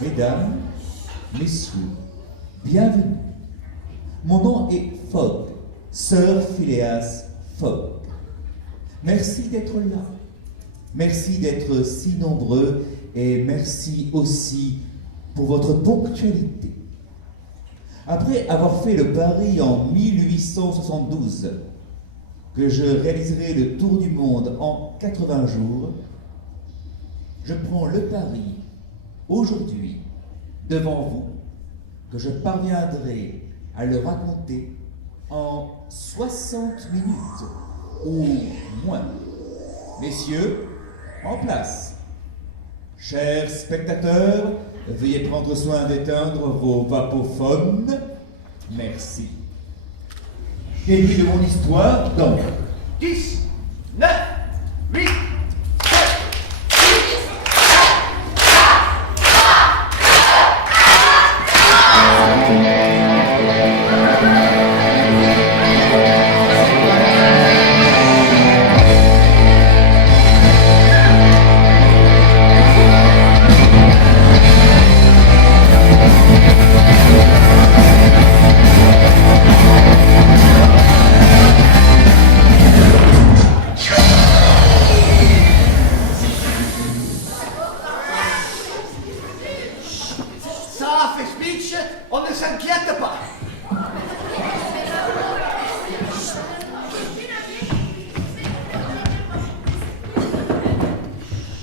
Mesdames, Messieurs, bienvenue. Mon nom est Fogg, Sir Phileas Fogg. Merci d'être là. Merci d'être si nombreux et merci aussi pour votre ponctualité. Après avoir fait le pari en 1872 que je réaliserai le tour du monde en 80 jours, je prends le pari aujourd'hui devant vous que je parviendrai à le raconter en 60 minutes ou moins. Messieurs, en place. Chers spectateurs, veuillez prendre soin d'éteindre vos vapophones. Merci. Début de mon histoire, donc. 10, 9, 8, on ne s'inquiète pas.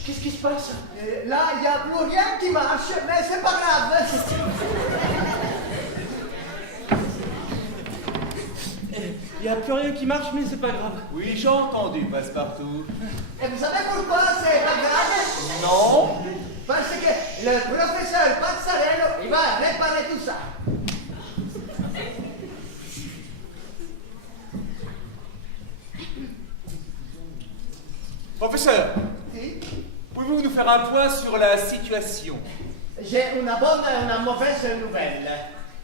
Qu'est-ce qui se passe? Là, il n'y a plus rien qui marche, mais c'est pas grave. Il n'y a plus rien qui marche, mais c'est pas grave. Oui, j'ai entendu, Passepartout. Et vous savez pourquoi c'est pas grave? Non. Parce que le professeur Pazzarello, il va réparer tout ça. Professeur, Oui? pouvez-vous nous faire un point sur la situation? J'ai une bonne et une mauvaise nouvelle.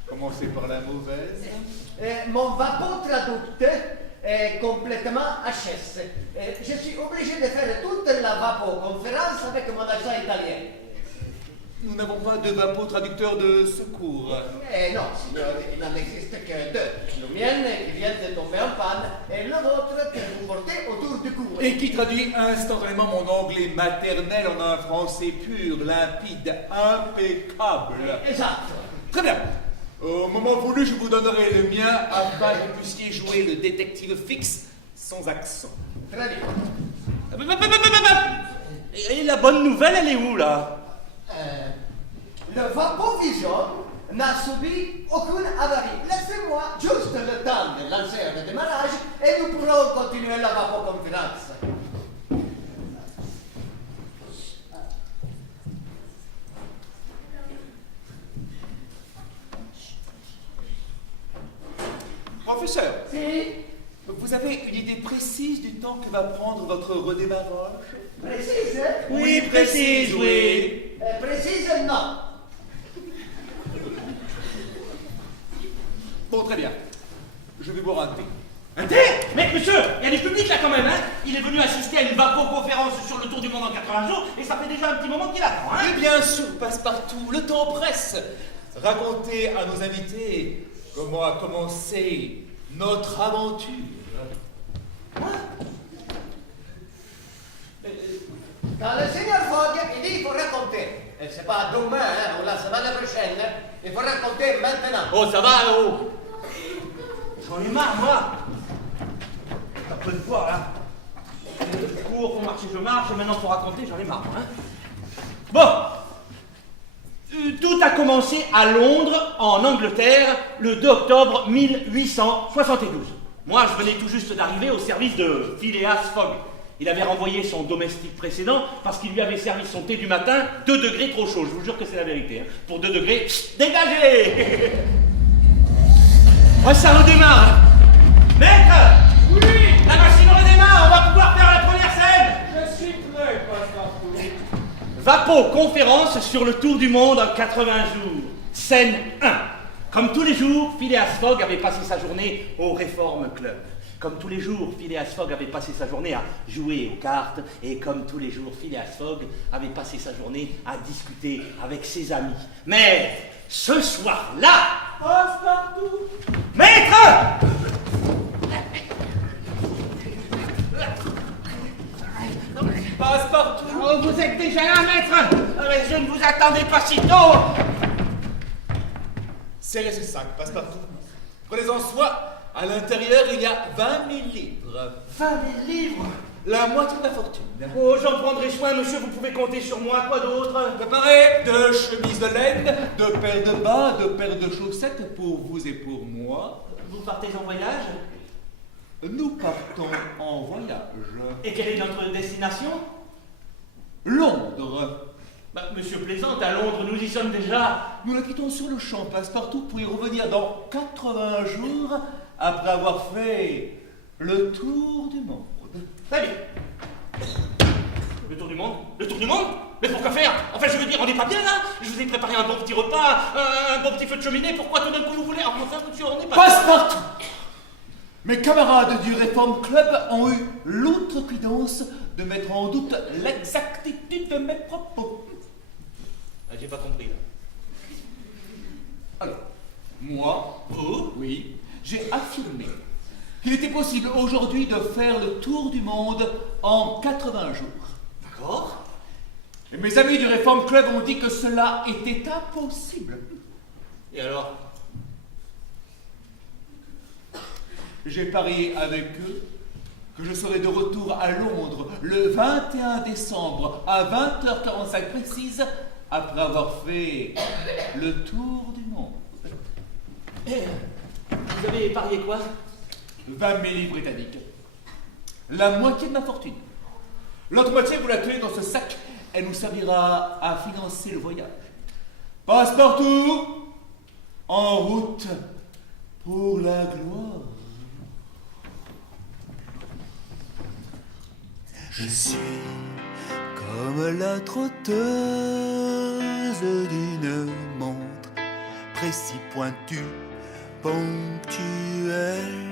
Commencez par la mauvaise. Mon vapotraducteur est complètement HS. Je suis obligé de faire toute la vapoconférence avec mon accent italien. Nous n'avons pas de vapotraducteur de secours. Non, signor, il n'en existe que deux. Le mien qui vient de tomber en panne et le vôtre que vous portez autour du cou. Et qui traduit instantanément mon anglais maternel en un français pur, limpide, impeccable. Exact. Très bien. Au moment voulu, je vous donnerai le mien afin que vous puissiez jouer le détective fixe sans accent. Très bien. Et la bonne nouvelle, elle est où, là? Le Vapovision n'a subi aucune avarie. Laissez-moi juste le temps de lancer un redémarrage et nous pourrons continuer la vapoconférence. Professeur, Si, vous avez une idée précise du temps que va prendre votre redémarrage? précise? Oui, précise, oui. Précise, non. Bon, très bien. Je vais boire un thé. Un thé? Mais monsieur, il y a du public là quand même, hein? Il est venu assister à une vapoconférence sur le tour du monde en 80 jours et ça fait déjà un petit moment qu'il attend, hein? Et bien sûr, Passepartout, le temps presse. Racontez à nos invités comment a commencé notre aventure. Quand le seigneur Fogg, il dit qu'il faut raconter. Et c'est pas demain, ou la semaine prochaine. Il faut raconter maintenant. Oh, ça va, oh! J'en ai marre, moi! T'as peu de poids, là. Je cours, faut marcher, je marche, et maintenant faut raconter, j'en ai marre, hein? Bon! Tout a commencé à Londres, en Angleterre, le 2 octobre 1872. Moi, je venais tout juste d'arriver au service de Phileas Fogg. Il avait renvoyé son domestique précédent parce qu'il lui avait servi son thé du matin 2 degrés trop chaud. Je vous jure que c'est la vérité. Hein. Pour 2 degrés, dégagez! Ouais, ça redémarre. Hein. Maître! Oui! La machine redémarre, on va pouvoir faire la première scène! Je suis prêt, Passepartout. Vapo, conférence sur le tour du monde en 80 jours. Scène 1. Comme tous les jours, Phileas Fogg avait passé sa journée au Reform Club. Comme tous les jours, Phileas Fogg avait passé sa journée à jouer aux cartes, et comme tous les jours, Phileas Fogg avait passé sa journée à discuter avec ses amis. Mais ce soir-là... Passepartout! Maître! Passepartout! Oh, vous êtes déjà là, maître? Mais je ne vous attendais pas si tôt! Serrez ce sac, Passepartout. Prenez-en soin. À l'intérieur, il y a 20 000 livres. 20 000 livres? La moitié de la fortune. Oh, j'en prendrai soin, monsieur, vous pouvez compter sur moi. Quoi d'autre? Préparez de chemises de laine, de paires de bas, de paires de chaussettes pour vous et pour moi. Vous partez en voyage? Nous partons en voyage. Et quelle est notre destination? Londres. Bah, monsieur plaisante, à Londres, nous y sommes déjà. Nous la quittons sur le champ, Passepartout, pour y revenir dans 80 jours, après avoir fait le tour du monde. Très bien. Le tour du monde? Le tour du monde? Mais pourquoi faire? Enfin, je veux dire, on n'est pas bien là? Je vous ai préparé un bon petit repas, un bon petit feu de cheminée, pourquoi tout d'un coup vous voulez? Enfin, monsieur, on n'est pas... Passepartout! Mes camarades du Reform Club ont eu l'outrecuidance de mettre en doute l'exactitude de mes propos. Ah, j'ai pas compris là. Alors, moi, Vous? oui, j'ai affirmé qu'il était possible aujourd'hui de faire le tour du monde en 80 jours. D'accord. Et mes amis du Reform Club ont dit que cela était impossible. Et alors? J'ai parié avec eux que je serai de retour à Londres le 21 décembre à 20h45 précise après avoir fait le tour du monde. Et, vous avez parié quoi? 20 000 livres britanniques. La moitié de ma fortune. L'autre moitié, vous la tenez dans ce sac. Elle nous servira à financer le voyage. Passepartout, en route pour la gloire. Je suis comme la trotteuse d'une montre, précis, pointu, ponctuel.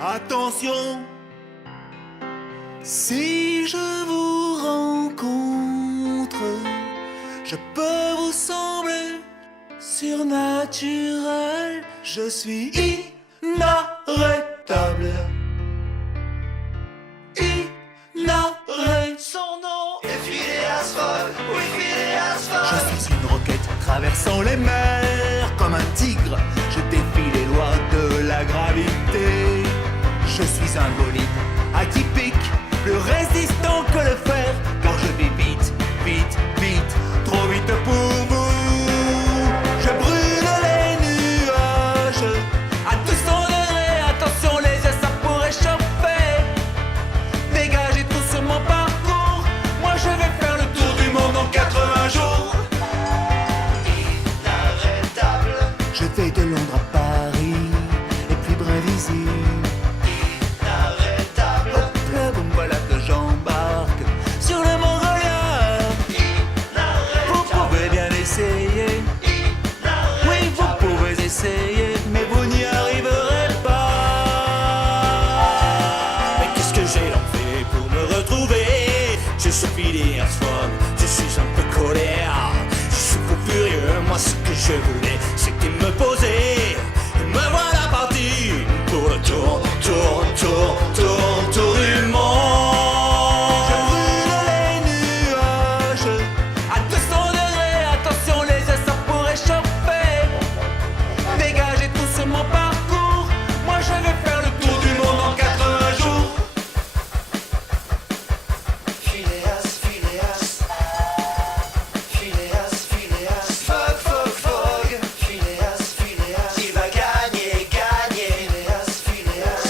Attention, si je vous rencontre, je peux vous sembler surnaturel. Je suis inarrêtable. Son nom est Phileas Fogg, oui Phileas Fogg. Je suis une roquette traversant les mers comme un tigre. Je défie les lois de la gravité. Je suis un bolide atypique, plus résistant que le fer, car je vais vite, vite, vite, trop vite pour vous. Je brûle les nuages à 200 degrés. Attention les yeux, ça pourrait chauffer. Dégagez tout sur mon parcours. Moi je vais faire le tour du monde en 80 jours. Inarrêtable. Je vais de Londres à Paris et puis Brésil. Inarrêtable. Hop là, bon voilà que j'embarque sur le Mont-Royal. Inarrêtable. Vous pouvez bien essayer. Inarrêtable. Oui, vous pouvez essayer, mais vous n'y arriverez pas. Mais qu'est-ce que j'ai donc fait pour me retrouver? Je suis Phileas Fogg, je suis un peu colère. Je suis fou furieux, moi ce que je voulais c'était me poser. Et me voilà parti pour le tour, tour, tour, tour, tour du monde. Je brûle les nuages à 200 degrés. Attention les yeux, ça pourrait chauffer. Dégagez tout sur mon parcours. Moi je vais faire le tour du monde en 80 jours. Phileas, Phileas, Phileas, Phileas, Fogg, Fogg, Fogg, Phileas, Phileas, il va gagner, gagner, Phileas, Phileas,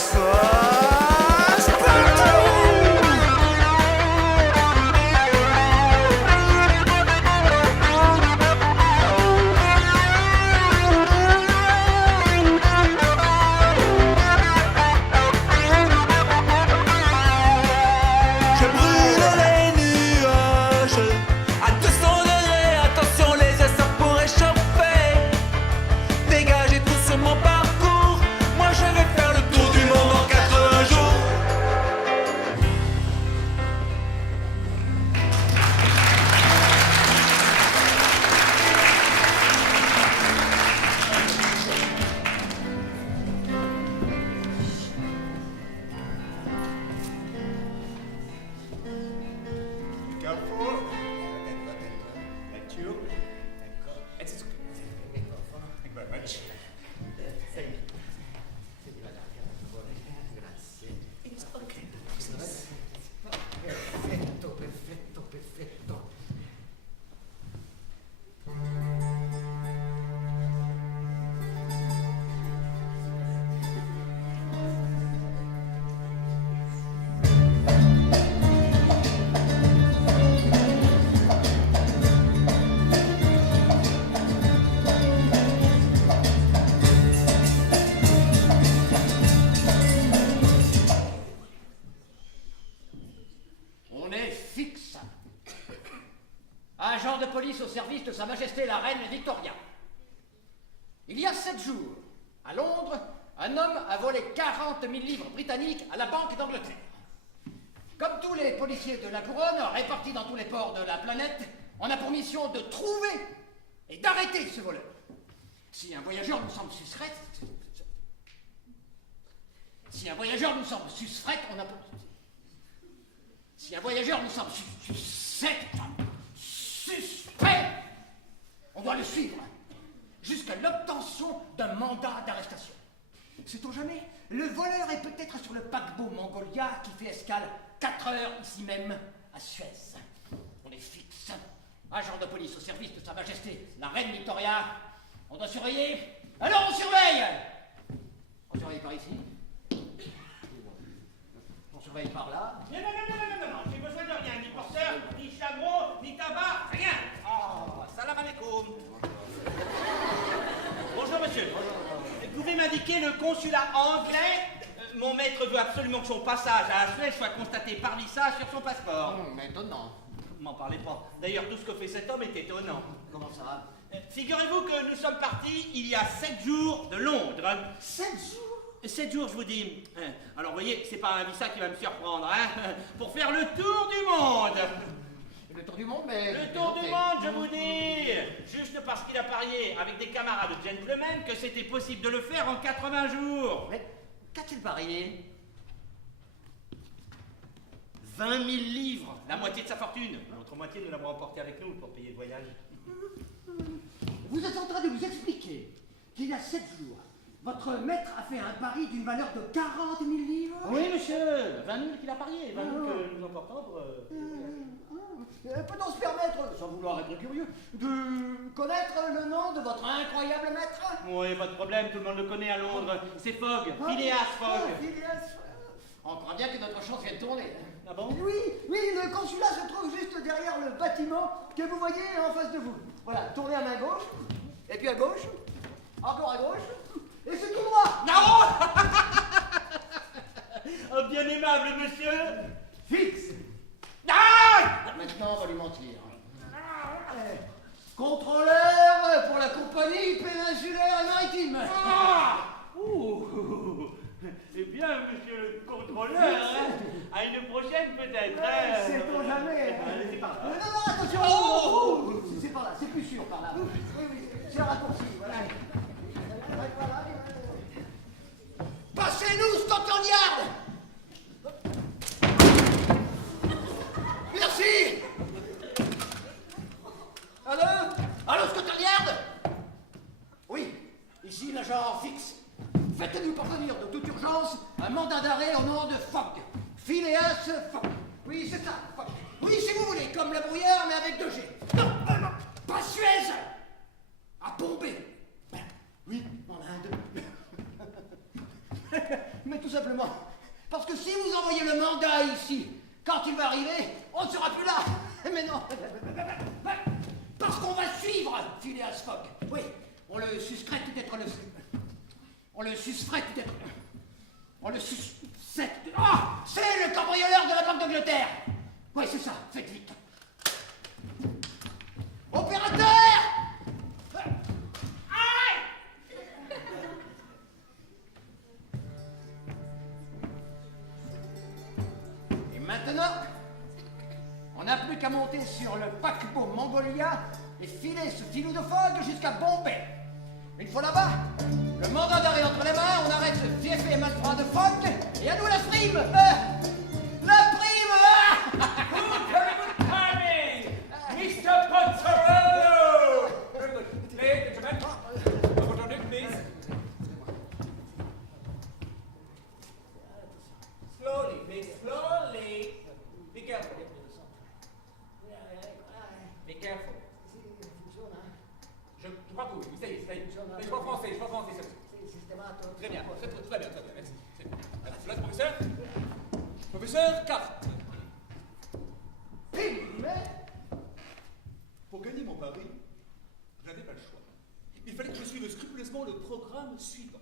you. It's okay. Thank you very much. It's okay. Perfetto, perfetto, perfetto. On est fixe. Agent de police au service de Sa Majesté la Reine Victoria. Il y a 7 jours, à Londres, un homme a volé 40 000 livres britanniques à la Banque d'Angleterre. Comme tous les policiers de la couronne, répartis dans tous les ports de la planète, on a pour mission de trouver et d'arrêter ce voleur. Si un voyageur nous semble suspect, si un voyageur nous semble suspect, on a... Si un voyageur nous semble suspect, on doit le suivre jusqu'à l'obtention d'un mandat d'arrestation. Sait-on jamais, le voleur est peut-être sur le paquebot Mongolia qui fait escale 4 heures ici même à Suez. On est fixe. Agent de police au service de Sa Majesté la Reine Victoria. On doit surveiller. Alors on surveille. On surveille par ici. On surveille par là. Non, j'ai besoin de rien, ni porteur, ni chameau, ni tabac, rien. Oh, salam alaikum. Bonjour monsieur. Vous pouvez m'indiquer le consulat anglais? Mon maître veut absolument que son passage à Suez soit constaté par lissage sur son passeport. Étonnant. M'en parlez pas. D'ailleurs, tout ce que fait cet homme est étonnant. Comment ça? Figurez-vous que nous sommes partis il y a 7 jours de Londres. 7 jours? 7 jours, je vous dis. Alors, vous voyez, c'est pas un visa qui va me surprendre, hein. Pour faire le tour du monde. Le tour du monde, mais... Le tour du monde, je vous dis. Juste parce qu'il a parié avec des camarades gentlemen que c'était possible de le faire en 80 jours. Mais qu'a-t-il parié? 20 000 livres, la moitié de sa fortune. L'autre moitié, nous l'avons emporté avec nous pour payer le voyage. Vous êtes en train de vous expliquer qu'il y a 7 jours, votre maître a fait un pari d'une valeur de 40 000 livres? Oui, monsieur. 20 000 qu'il a parié. 20 000 que nous emportons pour... Peut-on se permettre, sans vouloir être curieux, de connaître le nom de votre incroyable maître? Oui, pas de problème, tout le monde le connaît à Londres. C'est Fogg, Phileas Fogg. Phileas. On croit bien que notre chance vient de tourner. Ah bon? Oui, le consulat se trouve juste derrière le bâtiment que vous voyez en face de vous. Voilà, tournez à main gauche, et puis à gauche, encore à gauche, et c'est tout droit. Non. Oh, bien aimable, monsieur. Fixe. Ah! Maintenant, on va lui mentir. Contrôleur pour la compagnie péninsulaire et maritime. C'est bien, monsieur le contrôleur. Hein? À une prochaine, peut-être. Hein? Sait-on jamais. C'est par là. Non, attention. C'est par là, c'est plus sûr par là. Oui, c'est un raccourci, voilà. Voilà. Passez-nous, Scotland Yard. Merci. Allô, Scotland Yard? Oui, ici l'agent fixe. Faites-nous parvenir de toute urgence un mandat d'arrêt au nom de Fogg. Phileas Fogg. Oui, c'est ça, Fogg. Oui, si vous voulez, comme le brouillard, mais avec 2 G. Non, pas Suez. À Bombay. Oui, en Inde. Mais tout simplement, parce que si vous envoyez le mandat ici, quand il va arriver, on ne sera plus là. Mais non. Parce qu'on va suivre Phileas Fogg. Oui, on le suspecte d'être le... On le suspecte d'être... On le suspecte... Ah, c'est le cambrioleur de la Banque d'Angleterre. Oui, c'est ça, faites vite. Opérateur! Aïe! Et maintenant, on n'a plus qu'à monter sur le paquebot Mongolia et filer ce filou de Fogg jusqu'à Bombay. Une fois là-bas, le mandat d'arrêt entre les mains, on arrête ce fiefé malfrat de Fogg et à nous la prime. La prime. Good timing, Mr. Pozzarello. Be careful. Je crois que oui, ça y est. Mais je parle français, c'est bon. Très bien, très bien, merci. C'est bon. Alors, c'est là, professeur. Professeur, carte. Pour gagner mon pari, je n'avais pas le choix. Il fallait que je suive scrupuleusement le programme suivant.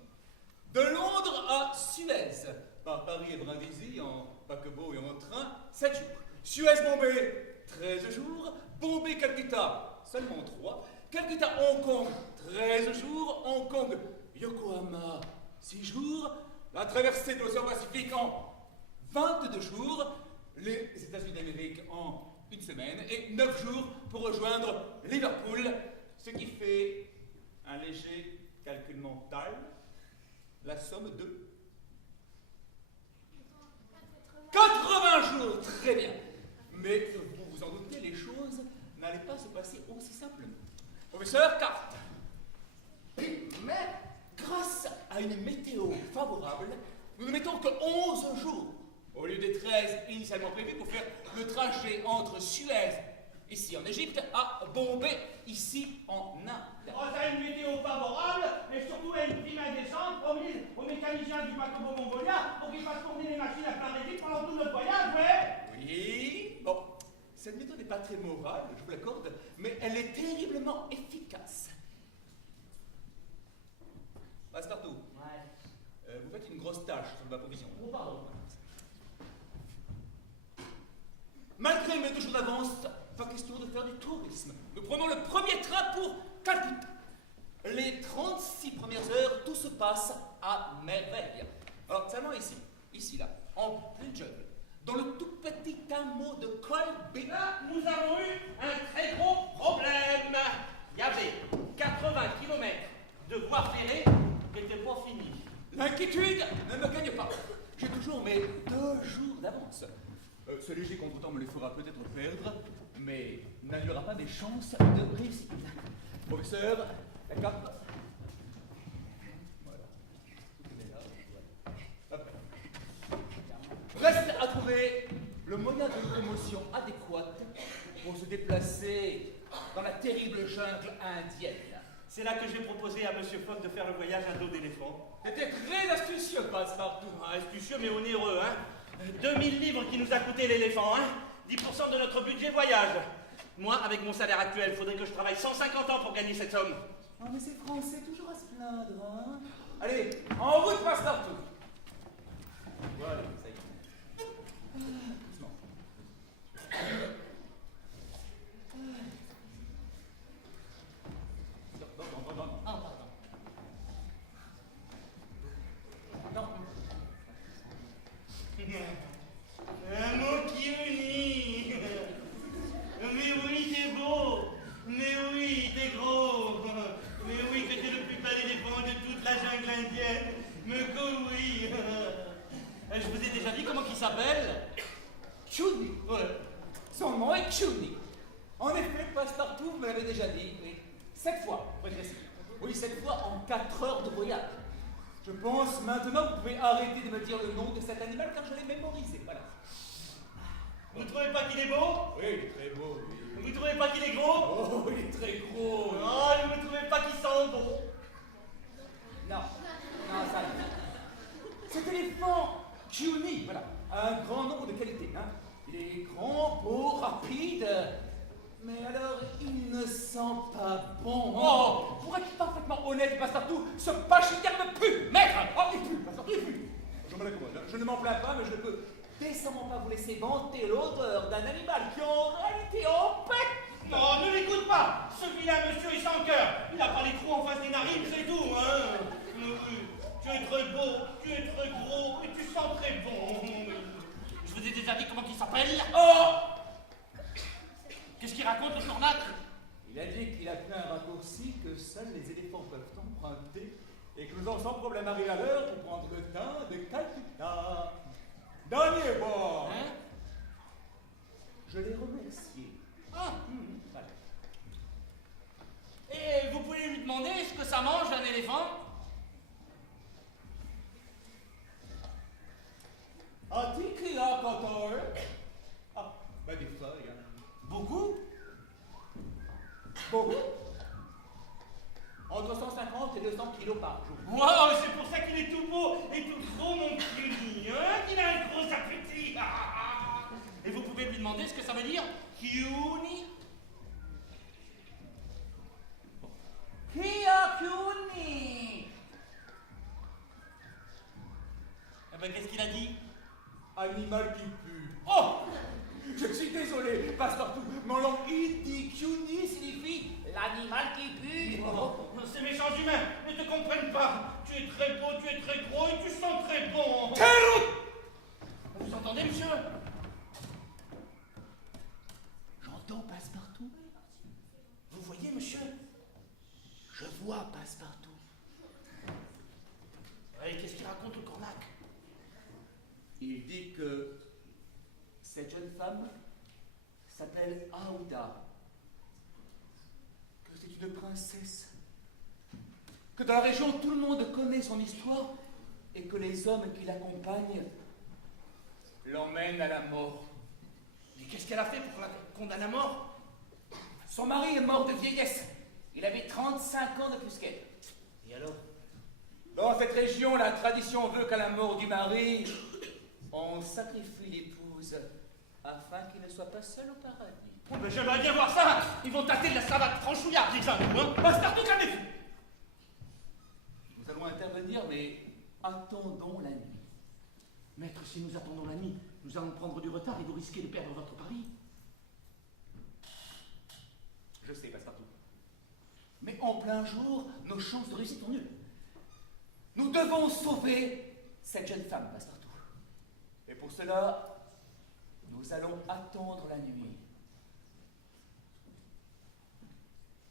De Londres à Suez, par Paris et Brindisi, en paquebot et en train, 7 jours. Suez-Bombay, 13 jours. Bombay-Calcutta, seulement 3. Calcutta-Hong Kong, 13 jours. Hong Kong-Yokohama, 6 jours. La traversée de l'océan Pacifique en 22 jours. Les États-Unis d'Amérique en 1 semaine. Et 9 jours pour rejoindre Liverpool. Ce qui fait un léger calcul mental. La somme de 80 jours, très bien. Mais vous vous en doutez, les choses n'allaient pas se passer aussi simplement. Professeur, carte. Mais grâce à une météo favorable, nous ne mettons que 11 jours au lieu des 13 initialement prévus pour faire le trajet entre Suez, ici en Égypte, à Bombay, ici en Inde. Grâce à une météo favorable, et surtout à une prime indécente promise aux mécaniciens du paquebot Mongolia pour qu'ils fassent tourner les machines à plein régime pendant tout notre voyage, ouais. Oui, bon, cette méthode n'est pas très morale, je vous l'accorde, mais elle est terriblement efficace. Passepartout. Ouais. Vous faites une grosse tâche sur ma provision. Oh, pardon. Malgré mes 2 jours d'avance, pas question de faire du tourisme. Nous prenons le premier train pour Calcutta. Les 36 premières heures, tout se passe à merveille. Alors, seulement ici, là, en plein jungle, dans le tout petit hameau de Colby. Là, nous avons eu un très gros problème. Il y avait 80 km de voies ferrées qui n'étaient pas finies. L'inquiétude ne me gagne pas. J'ai toujours mes 2 jours d'avance. Ce léger contretemps me les fera peut-être perdre, mais n'annulera pas mes chances de réussite. Professeur, la carte. Voilà. Tout est là. Hop. Reste à trouver le moyen de locomotion adéquat pour se déplacer dans la terrible jungle indienne. C'est là que j'ai proposé à Monsieur Fogg de faire le voyage à dos d'éléphant. C'était très astucieux, Passepartout. Astucieux mais onéreux, hein. 2000 livres qui nous a coûté l'éléphant, hein. 10% de notre budget voyage. Moi, avec mon salaire actuel, il faudrait que je travaille 150 ans pour gagner cette somme. Oh, mais c'est français, toujours à se plaindre, hein. Allez, en route, Passepartout. Voilà, ça y est. Doucement. Non. Ah, pardon. Non. Un mot qui unit. Mais oui, t'es beau. Mais oui, t'es gros. Mais oui, que t'es le plus bel éléphant de toute la jungle indienne. Mais que oui. Je vous ai déjà dit comment il s'appelle? Chuni. Ouais. Son nom est Chuni. En effet, Passepartout me l'avait déjà dit, oui. 7 fois, pour être précis. Oui, 7 fois en 4 heures de voyage. Je pense maintenant que vous pouvez arrêter de me dire le nom de cet animal car je l'ai mémorisé. Voilà. Vous trouvez pas qu'il est beau? Oui, il est très beau, oui. Vous trouvez pas qu'il est gros? Oh, il est très gros. Oh, vous trouvez pas qu'il sent bon? Non, ça non. Cet éléphant, Chuni, voilà, a un grand nombre de qualités. Hein. Il est grand, beau, rapide, mais alors il ne sent pas bon. Oh, pour être parfaitement honnête, Passepartout, ce pachyderme me pue, maître. Oh, il pue, Passepartout, il pue. Je me l'accommode, hein. Je ne m'en plains pas, mais je ne peux décemment pas vous laisser vanter l'odeur d'un animal qui en réalité empêche. Non, ne l'écoute pas. Ce vilain monsieur est sans cœur. Il n'a pas les trous en face des narines, c'est tout, hein. Oui, tu es très beau, tu es très gros, et tu sens très bon. Je vous ai déjà dit comment il s'appelle. Oh! Qu'est-ce qu'il raconte, le cornac? Il a dit qu'il a fait un raccourci que seuls les éléphants peuvent emprunter et que nous allons sans problème arriver à l'heure pour prendre le train de Calcutta. Dernier bord. Hein? Je l'ai remercié. Ah. Voilà. Et vous pouvez lui demander ce que ça mange un éléphant? A-t-il qu'il a 14? Ah, ben des feuilles. Hein. Beaucoup? Bon. Entre 150 et 200 kilos par jour. Wow, c'est pour ça qu'il est tout beau et tout gros, mon Cuny, hein, qu'il a un gros appétit. Et vous pouvez lui demander ce que ça veut dire, Cuny? Qui a Cuny? Eh ben, qu'est-ce qu'il a dit? Animal qui pue. Oh! Je suis désolé, Passepartout. Mon langue dit Cuny signifie l'animal qui pue. Ces méchants humains ne te comprennent pas. Tu es très beau, tu es très gros et tu sens très bon. Vous entendez, monsieur? J'entends Passepartout. Vous voyez, monsieur? Je vois Passepartout. Et qu'est-ce qu'il raconte, le cornac? Il dit que cette jeune femme s'appelle Aouda, que c'est une princesse, que dans la région tout le monde connaît son histoire et que les hommes qui l'accompagnent l'emmènent à la mort. Mais qu'est-ce qu'elle a fait pour la condamner à mort? Son mari est mort de vieillesse. Il avait 35 ans de plus qu'elle. Et alors? Dans cette région, la tradition veut qu'à la mort du mari, on sacrifie l'épouse afin qu'il ne soit pas seul au paradis. Oh, mais j'aimerais bien voir ça. Ils vont tâter de la savate franchouillarde, les uns, hein. Passepartout, calmez-vous. Nous allons intervenir, mais attendons la nuit. Maître, si nous attendons la nuit, nous allons prendre du retard et vous risquez de perdre votre pari. Je sais, Passepartout. Mais en plein jour, nos chances de réussite sont nulles. Nous devons sauver cette jeune femme, Passepartout. Et pour cela, nous allons attendre la nuit.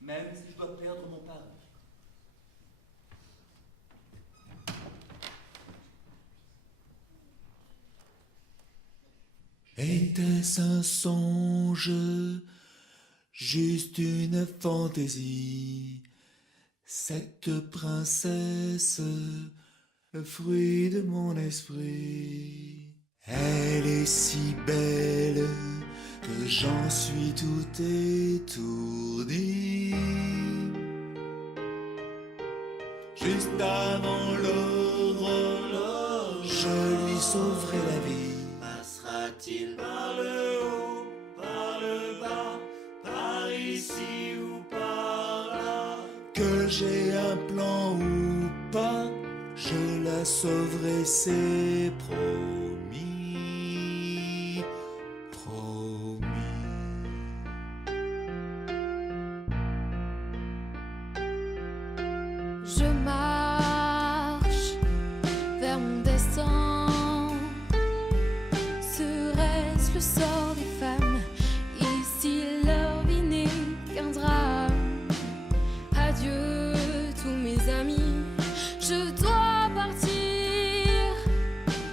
Même si je dois perdre mon pari. Était-ce un songe, juste une fantaisie, cette princesse, le fruit de mon esprit? Elle est si belle que j'en suis tout étourdi. Juste avant l'aurore, je lui sauverai la vie. Passera-t-il par le haut, par le bas, par ici ou par là? Que j'ai un plan ou pas, je la sauverai, c'est promis, promis. Je marche vers mon destin. Serait-ce le sort des femmes? Ici leur vie n'est qu'un drame. Adieu tous mes amis, je dois partir.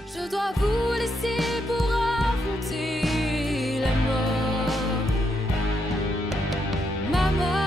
Je dois vous laisser pour affronter la mort. Maman.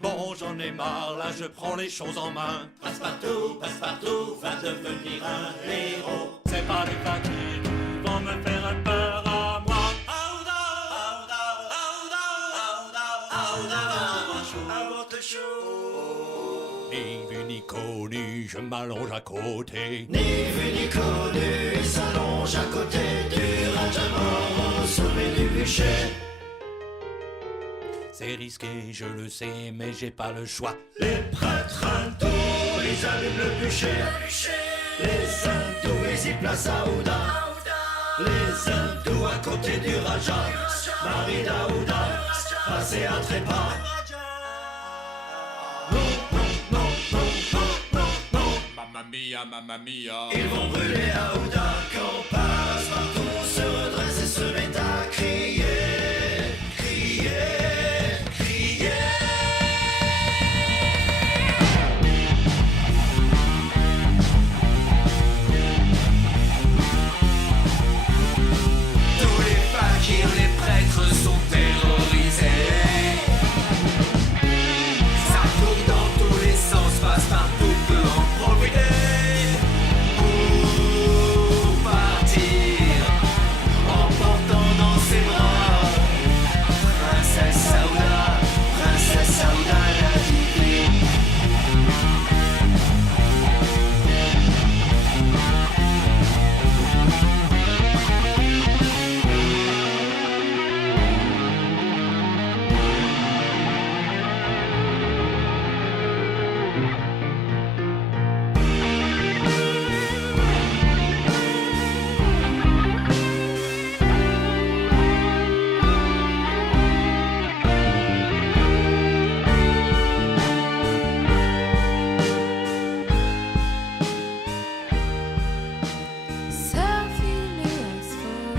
Bon, j'en ai marre, là je prends les choses en main. Passepartout, Passepartout va devenir un héros. C'est pas les fakirs qui vont me faire peur à moi. Ni vu ni connu, je m'allonge à côté. Ni vu ni connu, il s'allonge à côté du rangement au sommet du bûcher. C'est risqué, je le sais, mais j'ai pas le choix. Les prêtres hindous, ils allument le bûcher. Les hindous, ils y placent Aouda. Les hindous à côté du Raja. Marie d'Aouda, passez à trépas. Non, non, non, non, non, non. mia, mamma mia. Ils vont brûler Aouda quand Passepartout se redresse et se met à crier, crier, crier. Tous les fakirs, les prêtres sont terrorisés. Ça court dans tous les sens, Passepartout peut en profiter pour partir en portant dans ses bras Princesse Aouda la divine. Sœur Phileas Fogg,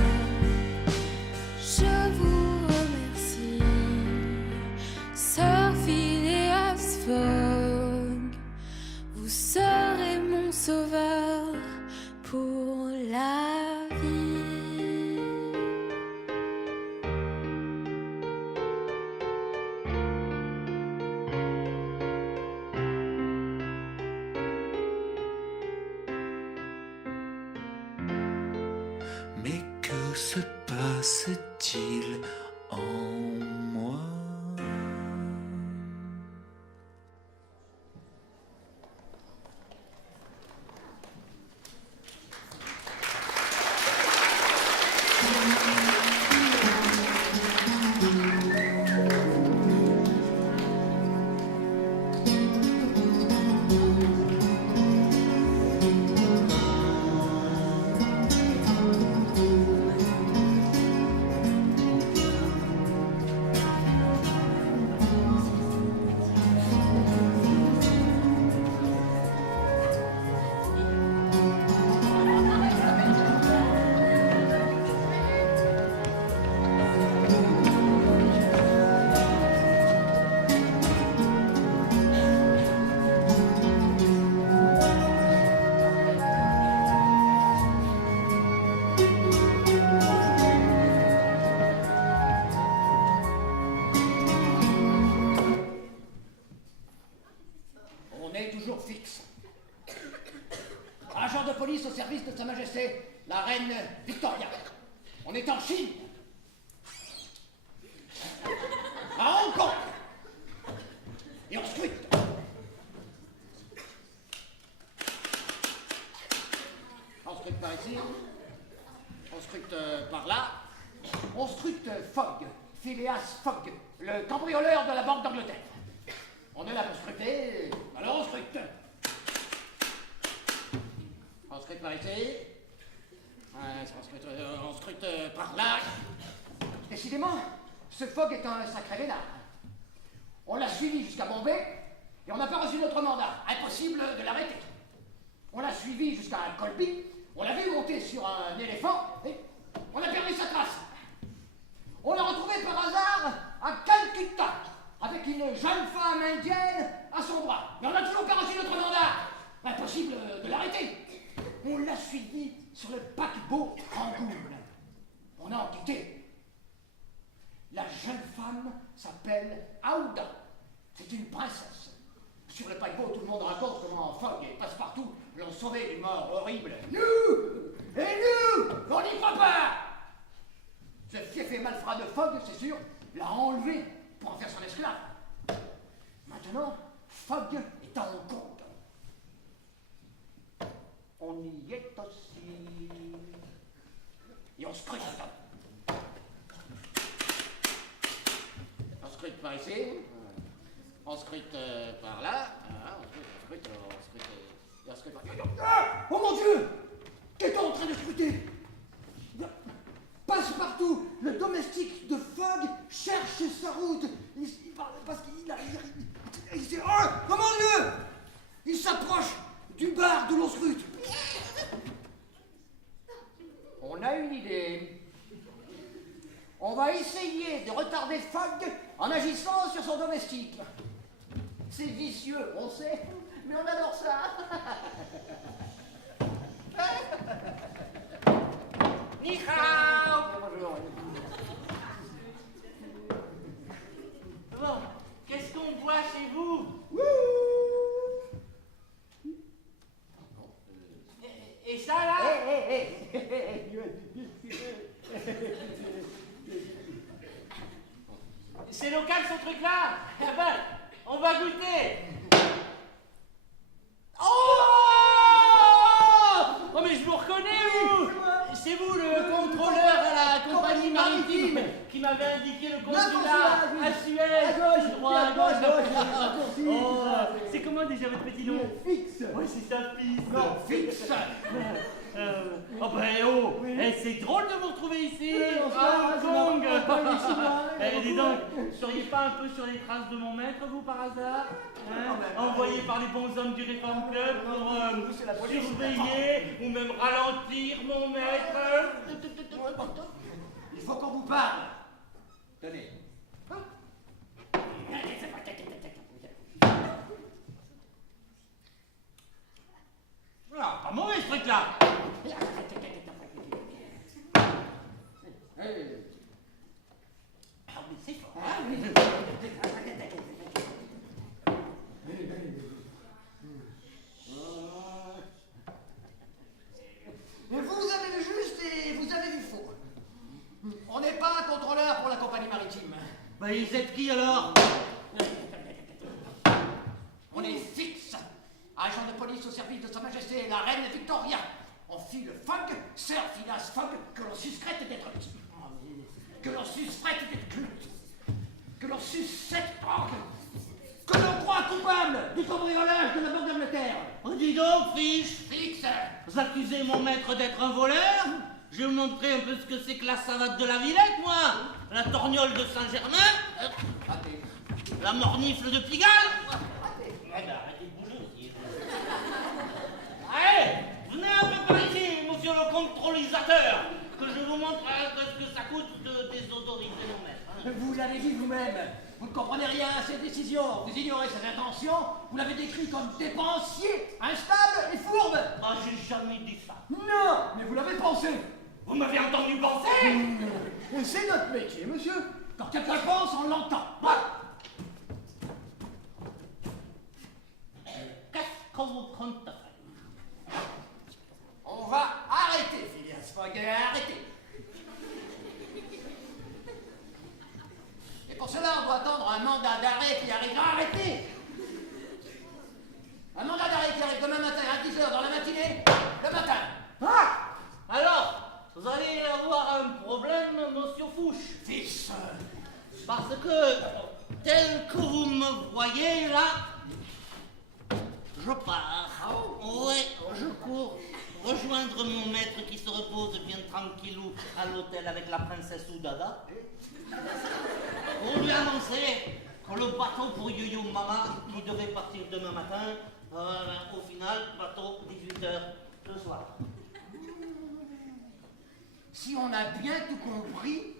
je vous remercie. Sœur Phileas Fogg, vous serez mon sauveur pour la vie. Mais que se passe-t-il en moi? On est toujours fixe. Agent de police au service de Sa Majesté, la Reine Victoria. On est en Chine. À Hong Kong. Et on scrute. On scrute par ici. On scrute par là. On scrute Fogg, Phileas Fogg, le cambrioleur de la Banque d'Angleterre. On est là pour scruter, alors on scrute. On scrute par ici. Ouais, on scrute par là. Décidément, ce Fogg est un sacré vénard. On l'a suivi jusqu'à Bombay et on n'a pas reçu notre mandat. Impossible de l'arrêter. On l'a suivi jusqu'à Colby, on l'a vu monter sur un éléphant et on a perdu sa trace. On l'a retrouvé par hasard à Calcutta avec une jeune femme indienne à son bras. Mais on n'a toujours pas reçu notre mandat. Impossible de l'arrêter. On l'a suivi sur le paquebot Rangoon. On a enquêté. La jeune femme s'appelle Aouda. C'est une princesse. Sur le paquebot, tout le monde raconte comment Fogg et Passepartout l'ont sauvée d'une mort horrible. Nous! Et nous! On n'y croit pas! Ce fief et malfrat de Fogg, c'est sûr, l'a enlevé pour en faire son esclave. Maintenant, Fogg est à Hong Kong. On y est aussi. Et on scrute. On scrute par ici. On scrute par là. On scrute par... Ah! Oh mon Dieu! Qu'est-on en train de scruter? Passepartout, le domestique de Fogg, cherche sa route. Parce qu'il a... Oh mon Dieu! Il s'approche du bar d'où l'on André Fogg en agissant sur son domestique. C'est vicieux, on sait, mais on adore ça. Ni hao. Bonjour. Bon, qu'est-ce qu'on boit chez vous? Et ça là? C'est local ce truc-là? Ah ben, on va goûter. Oh mais je vous reconnais, vous. C'est vous le contrôleur à la compagnie maritime qui m'avait indiqué le consulat à Suez. Tout droit à gauche. Oh, c'est comment déjà votre petit nom? Fixe. Ouais, c'est ça, Fils. Non, Fixe. Oh ben oh, c'est drôle de vous retrouver ici, à Hong Kong. Dis donc, ne seriez pas un peu sur les traces de mon maître, vous, par hasard, hein? Envoyé par les bons hommes du Reform Club pour surveiller ou même ralentir mon maître? Il faut qu'on vous parle. Tenez. Ah, pas mauvais ce truc-là. Ah mais c'est fort. Vous avez vu juste et vous avez vu faux. On n'est pas un contrôleur pour la compagnie maritime. Bah ils êtes qui alors? On est Fixe, agent de police au service de Sa Majesté la Reine Victoria. On file Fogg, Sir Phileas Fogg, que l'on suspecte d'être... Que l'on suspecte d'être... Que l'on suspecte... Que l'on croit coupable du cambriolage de la Banque d'Angleterre. Oh, dis donc, Fiche. Fixe. Vous accusez mon maître d'être un voleur? Je vais vous montrer un peu ce que c'est que la savate de la Villette, moi. La torgnole de Saint-Germain. La mornifle de Pigalle. Arrêtez de bouger aussi. Allez, venez un peu par ici, monsieur le contrôlisateur, que je vous montre ce que ça coûte de désodoriser mon maître. Vous l'avez dit vous-même. Vous ne comprenez rien à ses décisions. Vous ignorez ses intentions. Vous l'avez décrit comme dépensier, instable et fourbe. Ah, j'ai jamais dit ça. Non, mais vous l'avez pensé. Vous m'avez entendu penser? C'est notre métier, monsieur. Quand quelqu'un pense, on l'entend. Qu'est-ce qu'on vous compte? On va arrêter, Phileas Fogg, arrêter. Et pour cela, on doit attendre un mandat d'arrêt qui arrivera. Arrêtez! Un mandat d'arrêt qui arrive demain matin à 10h dans la matinée, le matin. Ah! Alors, vous allez avoir un problème, monsieur Fouche. Fils. Parce que, tel que vous me voyez là, je pars. Ouais, je cours rejoindre mon maître qui se repose bien tranquillou à l'hôtel avec la princesse Oudada. On lui a annoncé que le bateau pour Yo-Yo Mama qui devait partir demain matin, au final, bateau 18h ce soir. Si on a bien tout compris,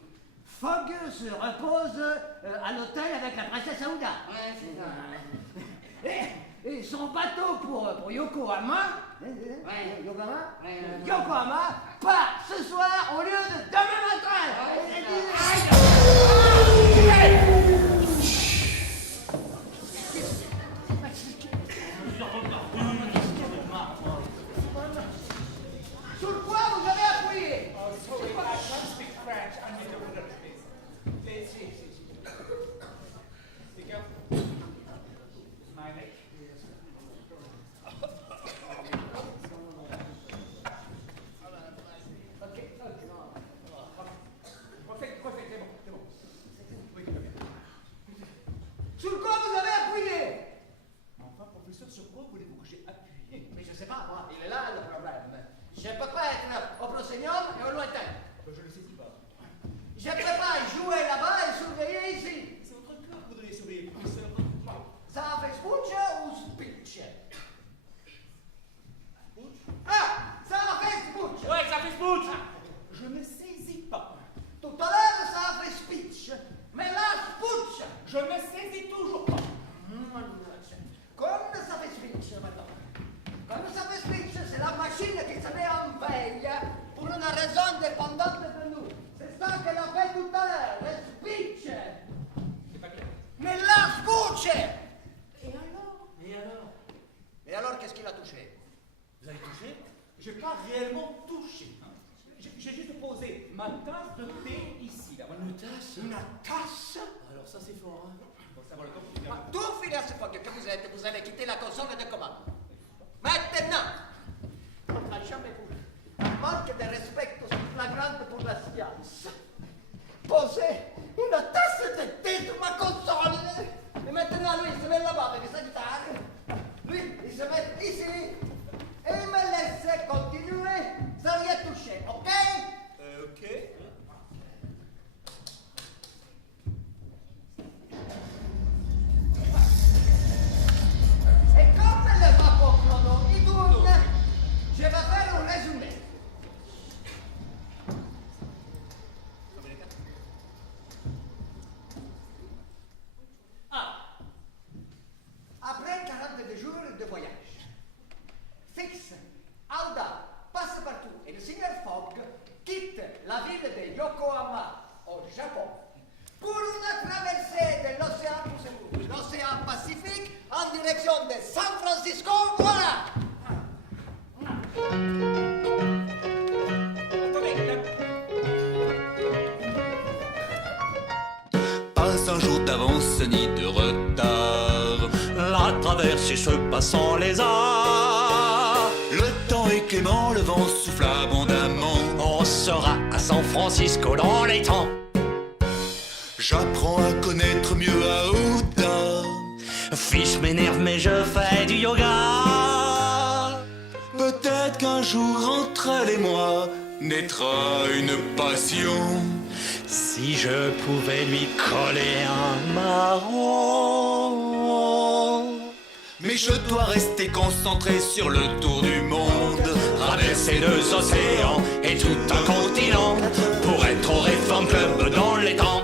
Fogg se repose à l'hôtel avec la princesse Aouda. Ouais, c'est ça. Et son bateau pour Yokohama, Yokohama part ce soir au lieu de demain matin. Sur quoi vous avez appuyé? Sorry, I can't speak French. I need to understand. Please, sì. Speak up. Smiley. C'est bon. Oui, tout va bien. Sur quoi vous avez appuyé? Enfin, professeur, sur quoi voulez-vous que j'ai appuyé? Mais je sais pas, moi, il est là le problème. Je peux pas être au Procénium et au lointain. Je ne le saisis pas. Je peux pas jouer là-bas et surveiller ici. C'est votre cœur que vous devez surveiller, professeur. Ça fait spooch ou speech? Ah, ça fait spooch. Ouais, ça fait spooch. Je ne saisis pas. Tout à l'heure, ça a fait speech. Mais là, soleil pour une raison dépendante de nous. C'est ça qu'elle a fait tout à l'heure, le speech. Mais la bouche. Et alors? Et alors, qu'est-ce qu'il a touché? Vous avez touché? J'ai pas réellement touché. J'ai juste posé ma tasse de thé ici, là. Une tasse? Une tasse? Alors ça c'est fort, hein? Bon, ça va le temps. Tout Phileas Fogg que vous êtes, vous allez quitter la console de commande. Maintenant, à jamais voulu, un manque de respect aussi flagrant pour la science. Poser une tasse de thé sur ma console. Et maintenant, lui, il se met là-bas avec sa guitare. Lui, il se met ici. Et il me laisse continuer sans rien toucher, ok? Ok. Et comme le vapeur chrono, il tourne, je vais faire un résumé. Ah. Après 42 jours de voyage, Fix, Aouda, Passepartout et le seigneur Fogg quittent la ville de Yokohama au Japon pour une traversée de l'océan Pacifique en direction de San Francisco. Voilà. Pas un jour d'avance ni de retard. La traversée se passe sans lézard. Le temps est clément, le vent souffle abondamment. On sera à San Francisco dans les temps. J'apprends à connaître mieux Aouda. Fils m'énerve mais je fais du yoga. Peut-être qu'un jour entre elle et moi naîtra une passion. Si je pouvais lui coller un marron. Mais je dois rester concentré sur le tour du monde. Traverser 2 océans et tout un continent pour être au Reform Club dans les temps.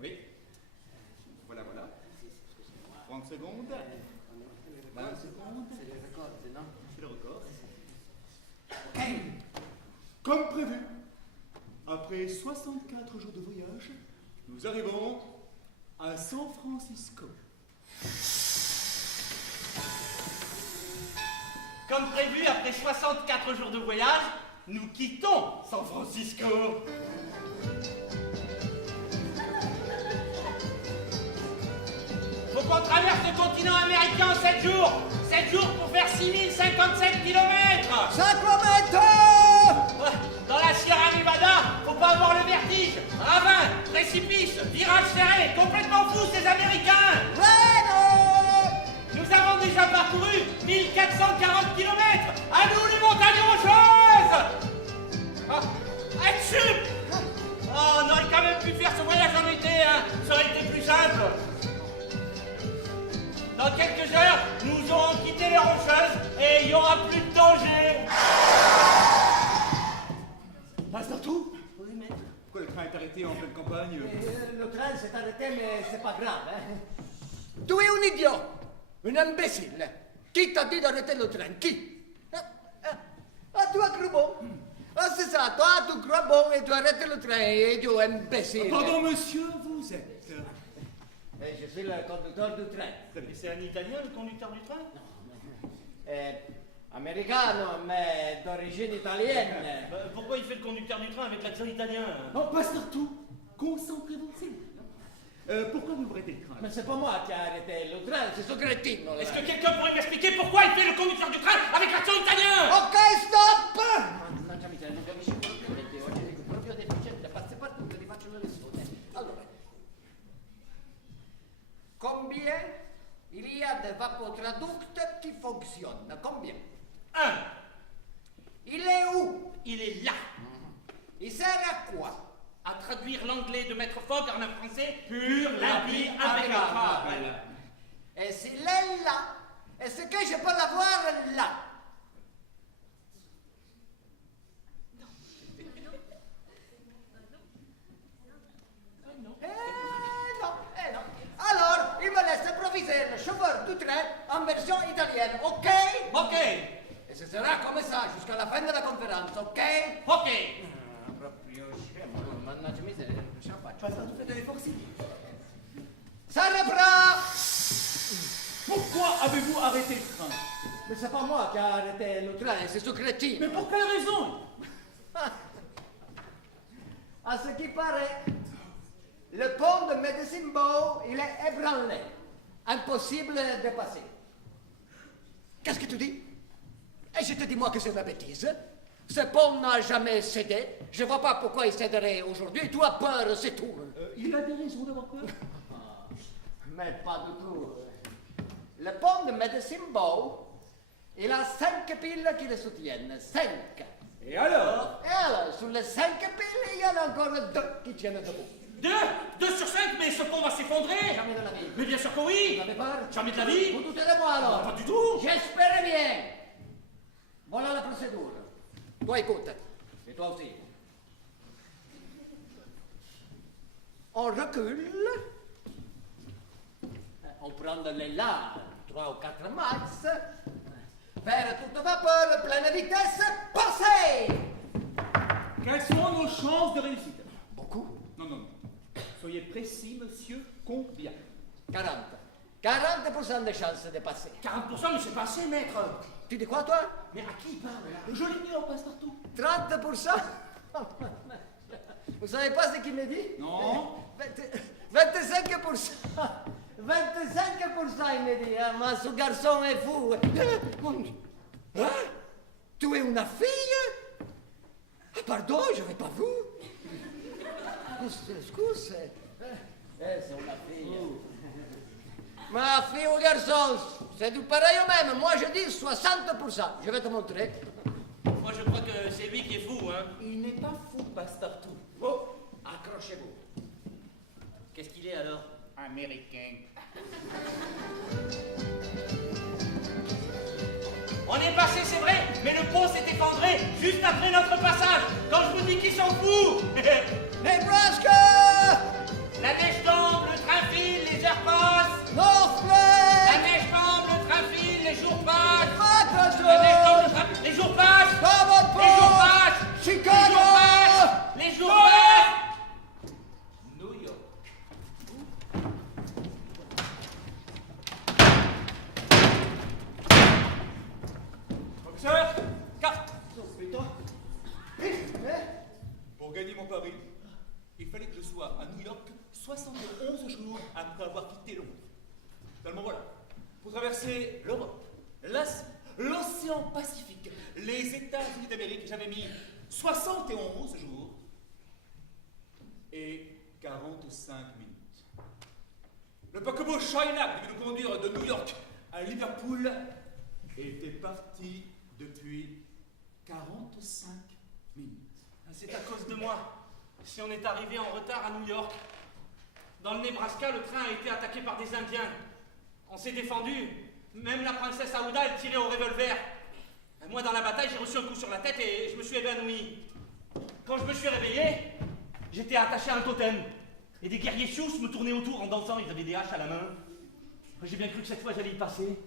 Oui. Voilà. 30 secondes. 20 secondes. C'est le record. Comme prévu, après 64 jours de voyage, nous arrivons à San Francisco. Comme prévu, après 64 jours de voyage, nous quittons San Francisco. Faut qu'on traverse le continent américain en 7 jours. 7 jours pour faire 6057 km. 50 mètres. Dans la Sierra Nevada, faut pas avoir le vertige. Ravin, précipice, virage serré, complètement fous ces Américains. Nous avons déjà parcouru 1440 km. À nous les montagnes rocheuses. Atchou. Oh, on aurait quand même pu faire ce voyage en été, hein. Ça aurait été plus simple. Dans quelques heures, nous aurons quitté les Rocheuses et il n'y aura plus de danger. Passe-partout. Oui, mais... Pourquoi le train est arrêté en pleine campagne? Le train s'est arrêté, mais c'est pas grave. Hein. Tu es un idiot, un imbécile. Qui t'a dit d'arrêter le train? Qui? Tu as cru bon. Ah, c'est ça, toi, tu crois bon et tu arrêtes le train, idiot imbécile. Pardon, monsieur, vous êtes... Je suis le conducteur du train. C'est un Italien, le conducteur du train? Americano, mais d'origine italienne. Pourquoi il fait le conducteur du train avec l'accent italien? Non, passe-partout. Concentrez-vous, s'il vous plaît. Pourquoi vous arrêtez le train? Mais c'est pas moi qui ai arrêté le train, c'est ce crétin. Est-ce que quelqu'un pourrait m'expliquer pourquoi il fait le conducteur du train avec l'accent italien? Ok, stop! Non, non capisci proprio oggi dico proprio deficiente, Passepartout, ti faccio una lezione. Allora, combien il y a de vapotraducts qui fonctionnent? Combien? 1. Il est où? Il est là. Il sert à quoi? À traduire Fogg en un français pur, limpide, impeccable. Et s'il est là, est-ce que je peux l'avoir là? Eh non. Alors, il me laisse improviser le chauffeur du train en version italienne, ok? Ok, Et ce sera comme ça jusqu'à la fin de la conférence, ok? ok. Proprio scemo, mannaggia miseria, non ce la faccio. Passepartout, faites un effort, s'il vous plaît. Ça reprend! Pourquoi avez-vous arrêté le train? Mais c'est pas moi qui a arrêté le train, c'est ce crétin. Mais pour quelle raison? À ce qui paraît, le pont de Medicine Bow, il est ébranlé. Impossible de passer. Qu'est-ce que tu dis? Et je te dis moi que c'est une bêtise. Ce pont n'a jamais cédé. Je vois pas pourquoi il céderait aujourd'hui. Tu as peur, c'est tout. Il a des raisons d'avoir peur. Mais pas du tout. Le pont de Medicine Bow, il a 5 piles qui le soutiennent. 5. Et alors? Et alors, sur les 5 piles, il y en a encore 2 qui tiennent debout. 2 sur 5, mais ce pont va s'effondrer. Jamais de la vie. Mais bien sûr que Vous oui. avez peur? Jamais de la vie. Vous doutez de moi alors? Pas du tout. J'espère bien. Voilà la procédure. Toi écoute. Et toi aussi. On recule. On prend de l'élan, 3 ou 4 max. Vers toute vapeur, pleine vitesse, passez! Quelles sont nos chances de réussite? Beaucoup. Non. Soyez précis, monsieur. Combien? 40. 40% de chances de passer. 40%, mais c'est pas assez, maître. Tu dis quoi, toi? Mais à qui il parle, là? Je l'ignore, Passepartout. 30%? Vous savez pas ce qu'il me dit? Non. 25%. 25%, il me dit. Hein, mais ce garçon est fou. Hein? Tu es une fille? Ah, pardon, je n'avais pas vu. Excuse. C'est une fille. Ma fille ou garçon, c'est du pareil au même. Moi, je dis 60%. Je vais te montrer. Moi, je crois que c'est lui qui est fou, hein. Il n'est pas fou, Passepartout. Oh, accrochez-vous. Qu'est-ce qu'il est, alors? Américain. On est passé, c'est vrai, mais le pont s'est effondré juste après notre passage. Quand je vous dis qu'ils sont fous. Nebraska! La neige tombe, le train file, les heures passent. Northland! La neige tombe, le train file, les jours passent. Patterson! La neige tombe, le train... Les jours passent. Davenport! Les jours passent. Chicago! Les jours passent. New York. Professeur, Pour gagner mon pari, il fallait que je sois à New York 71 jours après avoir quitté Londres. Seulement voilà, pour traverser l'Europe, l'Asie, l'océan Pacifique, les États-Unis d'Amérique, j'avais mis 71 jours et 45 minutes. Le paquebot China qui devait nous conduire de New York à Liverpool était parti depuis 45 minutes. C'est à cause de moi. Si on est arrivé en retard à New York. Dans le Nebraska, le train a été attaqué par des Indiens. On s'est défendu. Même la princesse Aouda, elle tirait au revolver. Moi, dans la bataille, j'ai reçu un coup sur la tête et je me suis évanoui. Quand je me suis réveillé, j'étais attaché à un totem. Et des guerriers Sioux me tournaient autour en dansant. Ils avaient des haches à la main. J'ai bien cru que cette fois, j'allais y passer.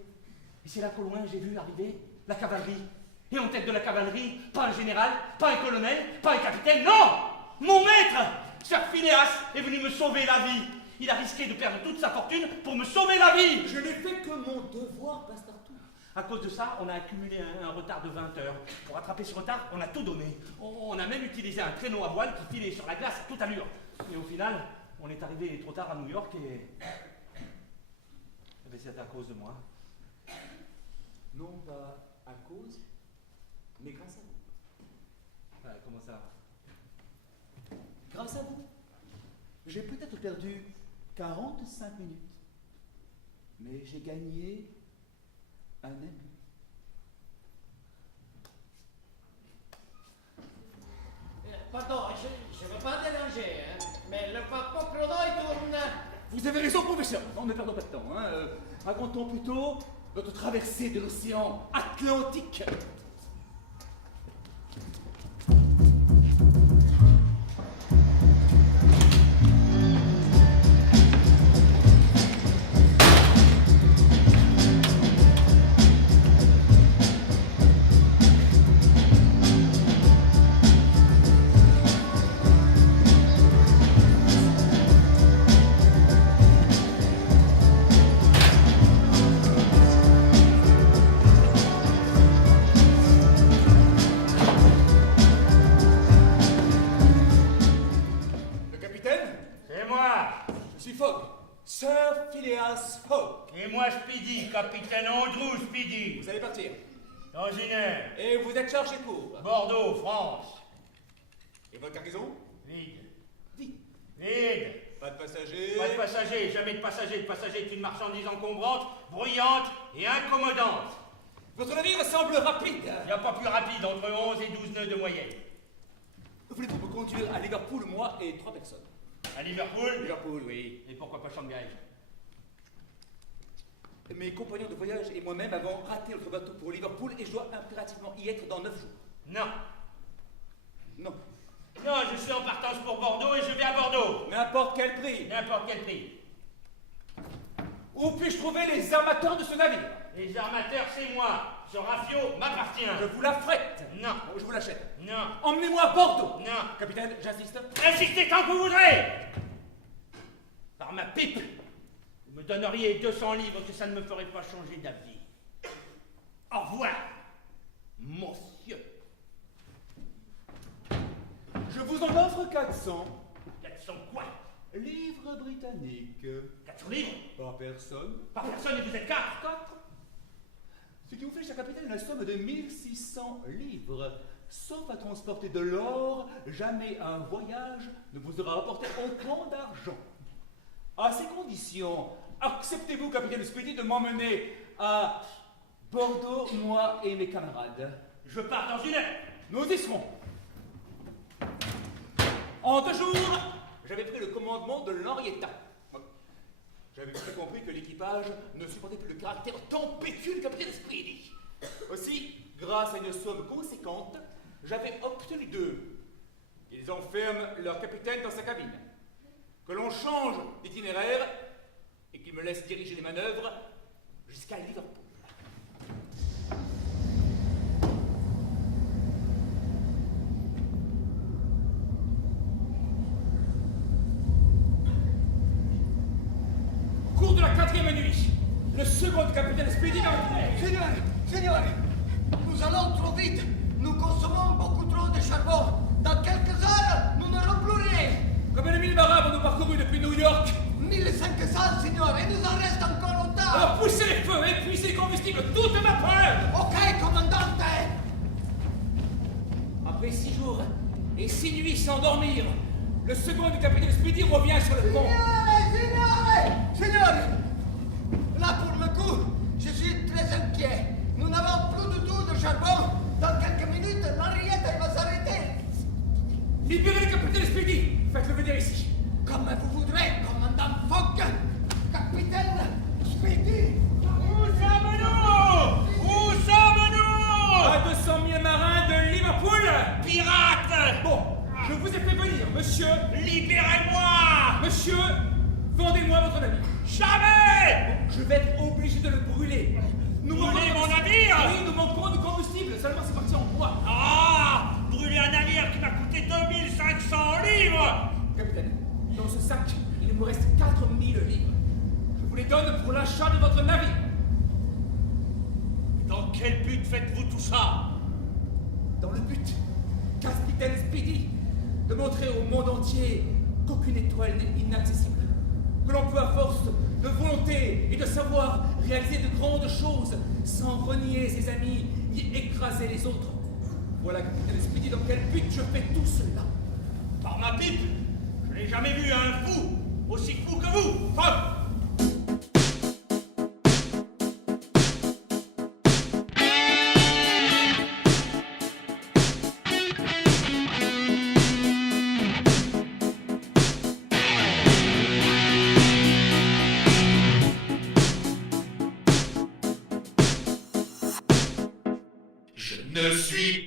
Et c'est là qu'au loin, j'ai vu arriver la cavalerie. Et en tête de la cavalerie, pas un général, pas un colonel, pas un capitaine, non! Mon maître, Sir Phileas, est venu me sauver la vie. Il a risqué de perdre toute sa fortune pour me sauver la vie. je n'ai fait que mon devoir, Passepartout. À cause de ça, on a accumulé un retard de 20 heures. Pour rattraper ce retard, on a tout donné. On a même utilisé un traîneau à voile qui filait sur la glace à toute allure. Et au final, on est arrivé trop tard à New York et... Eh bien, c'est à cause de moi. Non pas à cause, mais grâce à vous. Comment ça? Grâce à vous, j'ai peut-être perdu 45 minutes, mais j'ai gagné un ami. Pardon, je ne veux pas déranger, hein. Mais le papa Clodo, il tourne. Vous avez raison, professeur. Non, ne perdons pas de temps. Racontons plutôt notre traversée de l'océan Atlantique. Le capitaine, C'est moi. je suis Fogg. Sir Phileas Fogg. Et moi Speedy, capitaine Andrew Speedy. Vous allez partir. Dans une heure. Et vous êtes chargé pour. Bordeaux, France. Et votre cargaison? Vide. Vide. Vide. Pas de passagers. Pas de passagers, jamais de passagers. Le passager est une marchandise encombrante, bruyante et incommodante. Votre navire semble rapide. Il n'y a pas plus rapide, entre 11 et 12 nœuds de moyenne. Voulez-vous me conduire à Liverpool, moi et 3 personnes? À Liverpool. Liverpool, oui. Et pourquoi pas Shanghai? Mes compagnons de voyage et moi-même avons raté notre bateau pour Liverpool et je dois impérativement y être dans 9 jours. Non. Non. Non, je suis en partance pour Bordeaux et je vais à Bordeaux. N'importe quel prix. N'importe quel prix. Où puis-je trouver les armateurs de ce navire? Les armateurs, c'est moi. Ce rafio m'appartient. Je vous la frette. Non. Je vous l'achète. Non. Emmenez-moi à Bordeaux. Non. Capitaine, j'insiste. Insistez tant que vous voudrez. Par ma pipe, vous me donneriez 200 livres que ça ne me ferait pas changer d'avis. Au revoir, monsieur. Je vous en offre 400. 400 quoi? Livres britanniques. 400 livres? Par personne. Par personne et vous êtes 4. 4. Ce qui vous fait, cher capitaine, la somme de 1600 livres. Sauf à transporter de l'or, jamais un voyage ne vous aura apporté autant d'argent. À ces conditions, acceptez-vous, capitaine Speedy, de m'emmener à Bordeaux, moi et mes camarades? Je pars dans une heure. Nous y serons. En 2 jours, j'avais pris le commandement de l'Henrietta. J'avais bien compris que l'équipage ne supportait plus le caractère tempétueux du capitaine Speedy. Aussi, grâce à une somme conséquente, j'avais obtenu d'eux qu'ils enferment leur capitaine dans sa cabine, que l'on change d'itinéraire et qu'ils me laissent diriger les manœuvres jusqu'à Liverpool. Au cours de la 4e nuit, le second capitaine Speedy Signore, nous allons trop vite. Nous consommons beaucoup trop de charbon. Dans quelques heures, nous n'aurons plus rien. Combien de 1000 marins avons-nous parcouru depuis New York? 1500, signore, et nous en reste encore longtemps. Alors poussez les feux, épuisez le combustible, toute vapeur. Ok, commandante. Après 6 jours et 6 nuits sans dormir, le second du capitaine Speedy revient sur le pont. Signore, là pour le coup, je suis très inquiet. Nous n'avons plus du tout de charbon. Dans quelques minutes, l'Henrietta va s'arrêter. Libérez le capitaine Speedy. Faites-le venir ici. Comme vous voudrez, commandant Fogg. Capitaine Speedy. Où sommes-nous? Où sommes-nous? À 200 000 marins de Liverpool. Pirates! Bon, je vous ai fait venir, monsieur. Libérez-moi! Monsieur, vendez-moi votre navire. Jamais! Je vais être obligé de le brûler. Brûler mon navire? Oui, nous manquons de combustible. Seulement c'est parti en bois. Ah! Brûler un navire qui m'a coûté 2500 livres! Capitaine, dans ce sac, il me reste 4000 livres. Je vous les donne pour l'achat de votre navire. Dans quel but faites-vous tout ça? Dans le but, capitaine Speedy, de montrer au monde entier qu'aucune étoile n'est inaccessible. Que l'on peut à force de volonté et de savoir réaliser de grandes choses sans renier ses amis ni écraser les autres. Voilà, capitaine Speedy, dans quel but je fais tout cela. Par ma pipe, je n'ai jamais vu un fou aussi fou que vous, Fogg!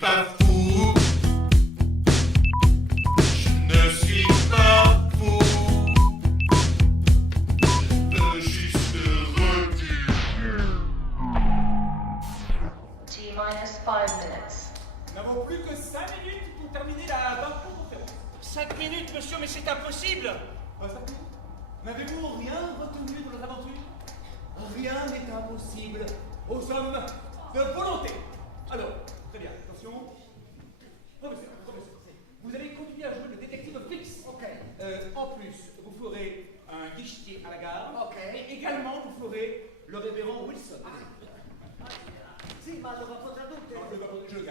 pas fou. Je ne suis pas fou. Je veux juste reculer. T-minus 5 minutes. Nous n'avons plus que 5 minutes pour terminer la conférence. 5 minutes, monsieur, mais c'est impossible. N'avez-vous rien retenu de notre aventure? Rien n'est impossible aux hommes de volonté. Alors, très bien, attention. Professeur, vous allez continuer à jouer le détective fixe. Ok. En plus, vous ferez un guichetier à la gare. Ok. Et également, vous ferez le révérend Wilson. Si, ma lo faccio tradurre. Je le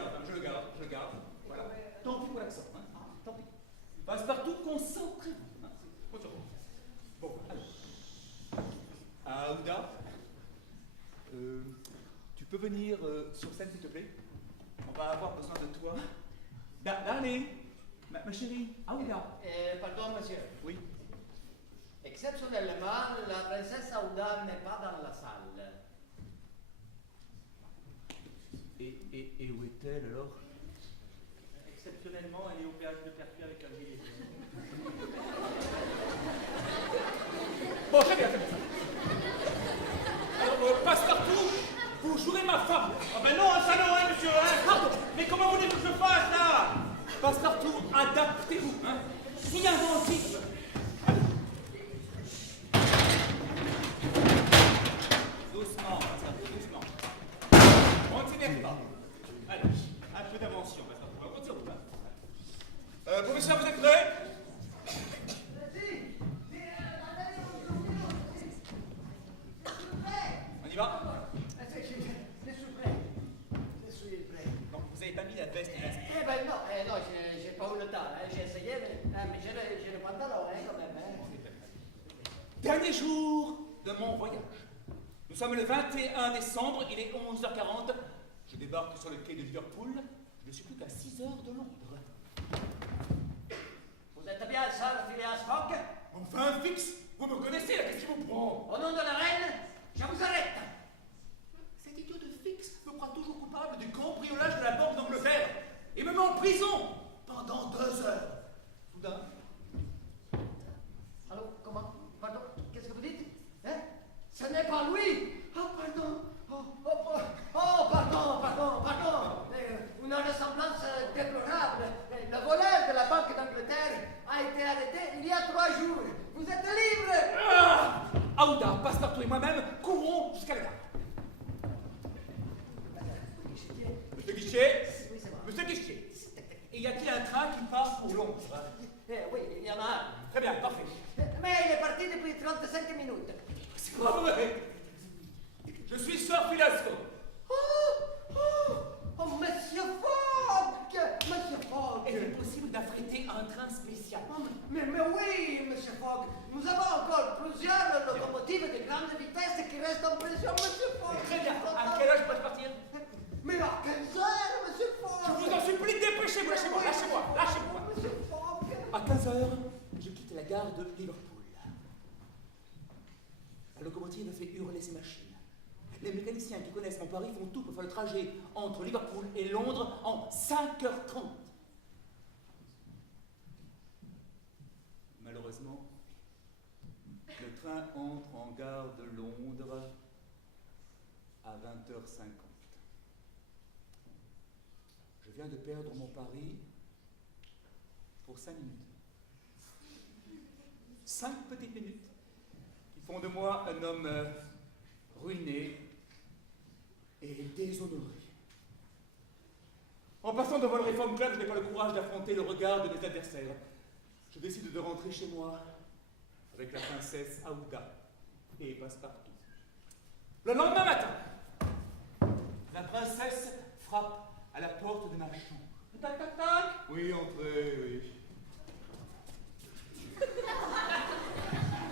garde. Voilà. Tant pis pour l'accent. Hein. Tant pis. Passe-partout, concentrez-vous. Hein. Bon, alors. Aouda, tu peux venir sur scène, s'il te plaît? On va avoir besoin de toi. Allez, ma chérie, Aouda. Pardon, monsieur. Oui. Exceptionnellement, la princesse Aouda n'est pas dans la salle. Et où est-elle alors? Exceptionnellement, elle est au péage de Pertuis avec un gilet. Bon, très bien. Alors, passe-partout, vous jouerez ma femme. Ah ben non, ça non, hein, monsieur, hein. Pardon. Mais comment voulez-vous que je fasse, là? Passe-partout, adaptez-vous. Hein. Si inventif. Doucement, doucement. On ne s'énerve pas. Allez, un peu d'invention, passe-partout. On tire tout là. Professeur, vous êtes prêts? On y va? Je suis prêt. Je suis prêt. Non, vous n'avez pas mis la veste. Eh ben non, j'ai pas eu le temps. Hein. J'ai essayé, mais j'ai le pantalon hein, quand même. Hein. Dernier jour de mon voyage. Nous sommes le 21 décembre, il est 11h40. Je débarque sur le quai de Liverpool. Je ne suis plus qu'à 6 heures de Londres. Vous êtes bien, Sir Phileas Fogg? Enfin, fixe, vous me connaissez, là, qu'est-ce qui vous prend? Au nom de la reine, je vous arrête. Cet idiot de fixe me croit toujours coupable du cambriolage de la Banque d'Angleterre et me met en prison pendant 2 heures. Soudain, Allô, comment? Pardon, qu'est-ce que vous dites? Hein? Ce n'est pas lui! Oh, pardon! Pardon! Une ressemblance déplorable. Le voleur de la Banque d'Angleterre a été arrêté il y a 3 jours. Vous êtes libre! ah Aouda, Passe-Partout et moi-même courons jusqu'à la gare. Monsieur Guichet, Oui, c'est moi. Monsieur Guichet, et y a-t-il un train qui part pour Londres? Oui, il y en a un. Très bien, parfait. Mais il est parti depuis 35 minutes. C'est pas vrai. Je suis Sir Phileas Fogg. Oh, Monsieur Fogg! Monsieur Fogg! Est-il possible d'affréter un train spécial? Mais oui, Monsieur Fogg, nous avons encore plusieurs locomotives de grande vitesse qui restent en pression, Monsieur Fogg. Très bien. À quelle heure je peux partir? Mais à 15 heures, Monsieur Fogg. Je vous en supplie, dépêchez-vous, lâchez-moi. Monsieur Fogg. À 15 heures, je quitte la gare de Liverpool. La locomotive fait hurler ses machines. Les mécaniciens qui connaissent mon Paris font tout pour faire le trajet entre Liverpool et Londres en 5h30. Malheureusement, le train entre en gare de Londres à 20h50. Je viens de perdre mon pari pour 5 minutes. 5 petites minutes qui font de moi un homme ruiné et déshonoré. En passant devant le Reform Club, je n'ai pas le courage d'affronter le regard de mes adversaires. Je décide de rentrer chez moi avec la princesse Aouda et Passe-Partout. Le lendemain matin, la princesse frappe à la porte de ma chambre. Tac, tac, tac. Oui, entrez, oui.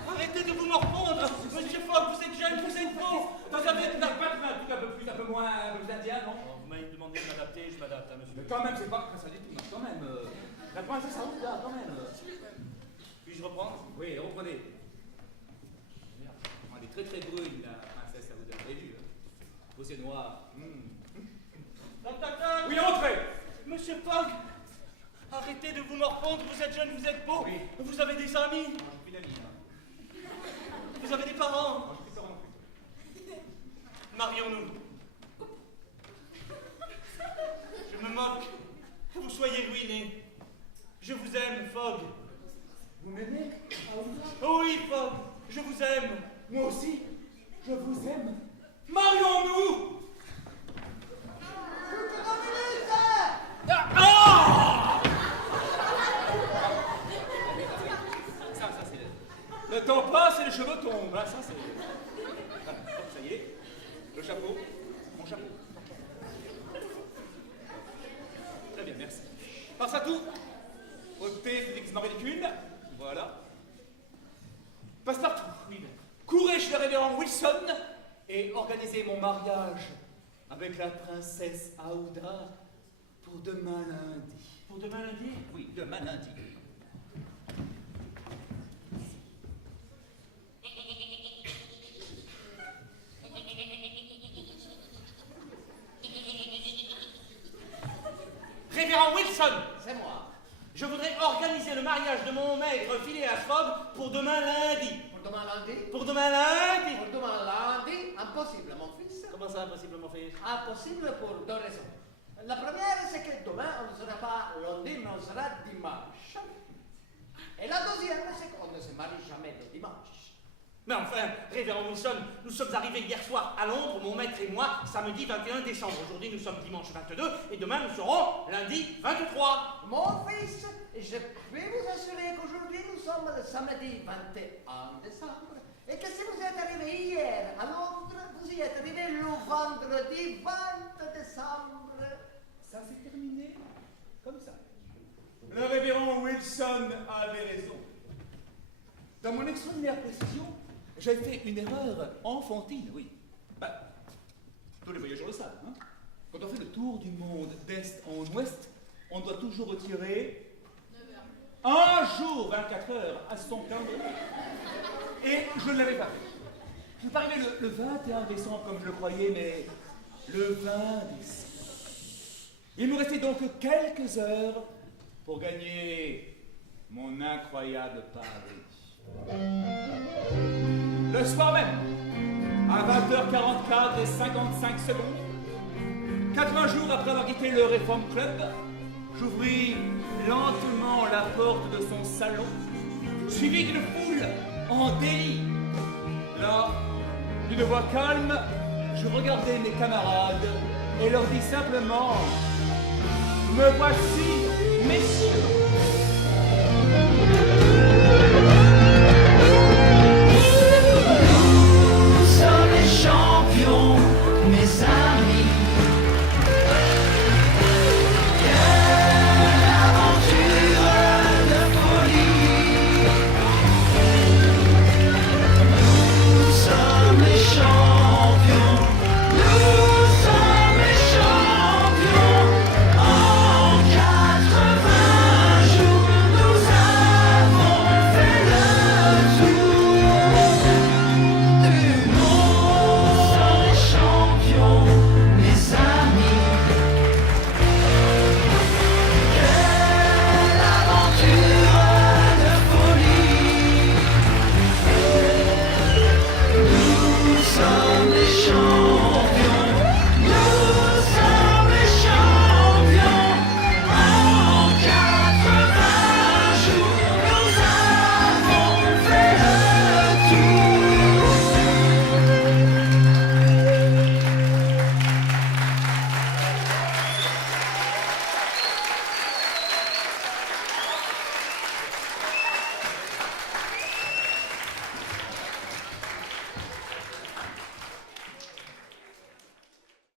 Arrêtez de vous morfondre. Monsieur Fogg, vous êtes jeune, vous êtes beau. Dans un un peu moins indien, non? Vous m'avez demandé de m'adapter, je m'adapte, hein, monsieur. Mais quand même, c'est pas ça du tout, non, quand même. La princesse Aouda, quand même. Puis-je reprendre? Oui, reprenez. Elle est très très brune, la princesse Aouda. Vous avez vu, hein? Peau c'est noir. Tac, tac, tac. Oui, entrez. Monsieur Fogg, arrêtez de vous morfondre, vous êtes jeune, vous êtes beau, Oui. vous avez des amis, Non, j'ai plus d'amis. Hein. vous avez des parents. Non, j'ai plus de parents non plus. Marions-nous. Je me moque que vous soyez ruinés. Je vous aime, Fogg. Vous m'aimez? Oh oui, Fogg, je vous aime. Moi aussi, je vous aime. Marions-nous. Ça c'est... Le temps passe et les cheveux tombent. Hein. Ça, c'est... Voilà, ça y est. Le chapeau. Mon chapeau. Très bien, merci. Passe à tout. Ôtez ce déguisement ridicule. Voilà. Passe-partout. Oui. Courez chez le révérend Wilson et organisez mon mariage avec la princesse Aouda pour demain lundi. Pour demain lundi? Oui, demain lundi. Révérend Wilson, C'est moi. je voudrais organiser le mariage de mon maître Phileas Fogg pour demain lundi. Pour demain lundi? Pour demain lundi. Pour demain lundi, impossible, mon fils. Comment ça, impossible, mon fils? Impossible pour deux raisons. La première, c'est que demain, on ne sera pas lundi, mais on sera dimanche. Et la deuxième, c'est qu'on ne se marie jamais le dimanche. Mais enfin, révérend Wilson, nous sommes arrivés hier soir à Londres, mon maître et moi, samedi 21 décembre. Aujourd'hui, nous sommes dimanche 22 et demain, nous serons lundi 23. Mon fils, je peux vous assurer qu'aujourd'hui, nous sommes le samedi 21 décembre. Et que si vous êtes arrivé hier à Londres, vous y êtes arrivé le vendredi 20 décembre. Ça s'est terminé comme ça. Le révérend Wilson avait raison. Dans mon extraordinaire précision, j'avais fait une erreur enfantine, oui. Bah, tous les voyageurs le savent, hein. Quand on fait le tour du monde d'est en ouest, on doit toujours retirer un jour, 24 heures à son calendrier. Et je ne l'avais pas fait. Je suis pas arrivé le 21 décembre comme je le croyais, mais le 20 décembre. Il me restait donc quelques heures pour gagner mon incroyable pari. Le soir même, à 20h44 et 55 secondes, 80 jours après avoir quitté le Reform Club, j'ouvris lentement la porte de son salon, suivi d'une foule en délire. Là, d'une voix calme, je regardais mes camarades et leur dis simplement: me voici, messieurs.